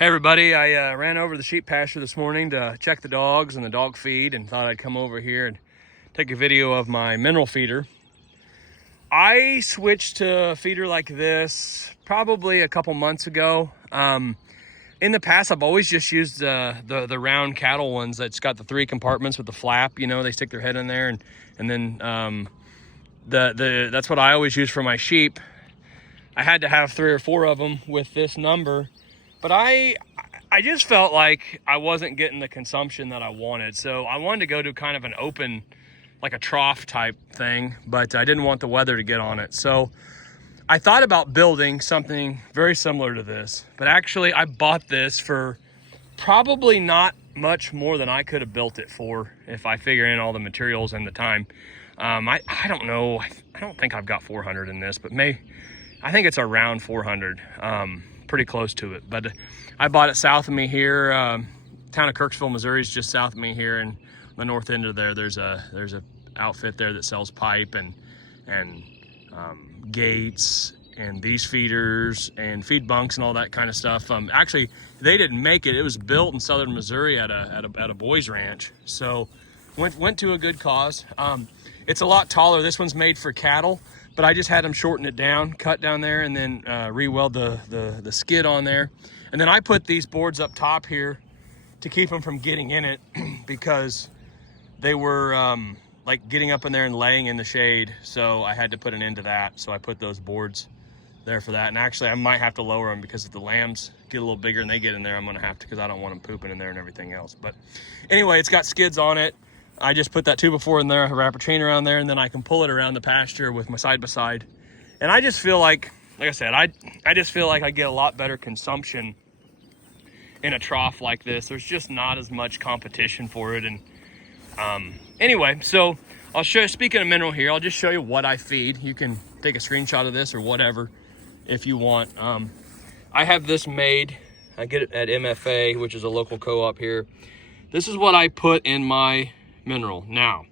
Hey everybody, I ran over to the sheep pasture this morning to check the dogs and the dog feed and thought I'd come over here and take a video of my mineral feeder. I switched to a feeder like this probably a couple months ago. In the past, I've always just used the round cattle ones that's got the 3 compartments with the flap. You know, they stick their head in there, and then that's what I always use for my sheep. I had to have 3 or 4 of them with this number, but I just felt like I wasn't getting the consumption that I wanted. So I wanted to go to kind of an open, like a trough type thing, but I didn't want the weather to get on it. So I thought about building something very similar to this, but actually I bought this for probably not much more than I could have built it for if I figure in all the materials and the time. I don't know. I don't think I've got 400 in this, but I think it's around 400, pretty close to it. But I bought it south of me here. Town of Kirksville, Missouri is just south of me here, and the north end of there's a outfit there that sells pipe and gates and these feeders and feed bunks and all that kind of stuff. Actually, they didn't make it. It was built in southern Missouri at a boys ranch. So went to a good cause. It's a lot taller. This one's made for cattle, but I just had them shorten it down, cut down there, and then re-weld the skid on there. And then I put these boards up top here to keep them from getting in it because they were like getting up in there and laying in the shade. So I had to put an end to that. So I put those boards there for that. And actually I might have to lower them because if the lambs get a little bigger and they get in there, I'm gonna have to, because I don't want them pooping in there and everything else. But anyway, it's got skids on it. I just put that 2x4 in there, wrap a chain around there, and then I can pull it around the pasture with my side-by-side. And I just feel like I said, I just feel like I get a lot better consumption in a trough like this. There's just not as much competition for it. And anyway, so I'll show you, speaking of mineral here, I'll just show you what I feed. You can take a screenshot of this or whatever if you want. I have this made. I get it at MFA, which is a local co-op here. This is what I put in my mineral. Now,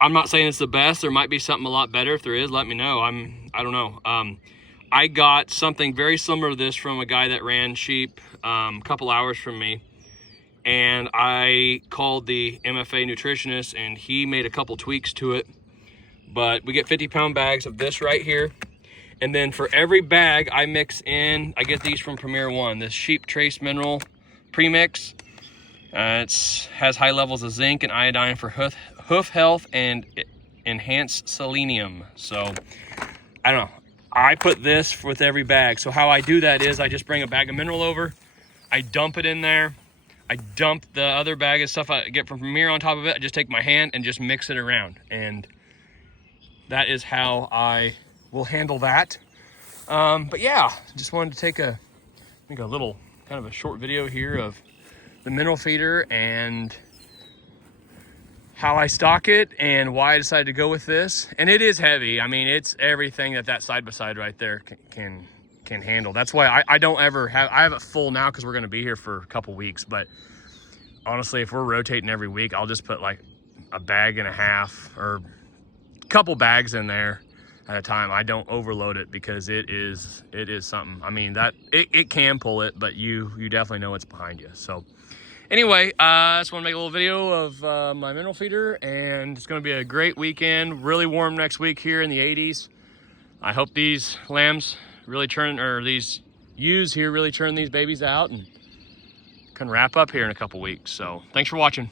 I'm not saying it's the best. There might be something a lot better. If there is, let me know. I don't know. I got something very similar to this from a guy that ran sheep a couple hours from me, and I called the MFA nutritionist and he made a couple tweaks to it. But we get 50-pound bags of this right here, and then for every bag I mix in, I get these from Premier One, this sheep trace mineral premix. It has high levels of zinc and iodine for hoof health and enhanced selenium. So I don't know, I put this with every bag. So how I do that is I just bring a bag of mineral over, I dump it in there, I dump the other bag of stuff I get from Premier on top of it. I just take my hand and just mix it around, and that is how I will handle that. But yeah, just wanted to take a little kind of a short video here of the mineral feeder and how I stock it and why I decided to go with this. And it is heavy. I mean, it's everything that side-by-side right there can handle. That's why I don't ever have, I have it full now because we're going to be here for a couple weeks. But honestly, if we're rotating every week, I'll just put like a bag and a half or a couple bags in there at a time. I don't overload it because it is something. I mean, that it can pull it, but you definitely know what's behind you. So anyway, I just want to make a little video of my mineral feeder, and it's going to be a great weekend. Really warm next week here in the 80s. I hope these lambs really these ewes here really turn these babies out and can wrap up here in a couple weeks. So thanks for watching.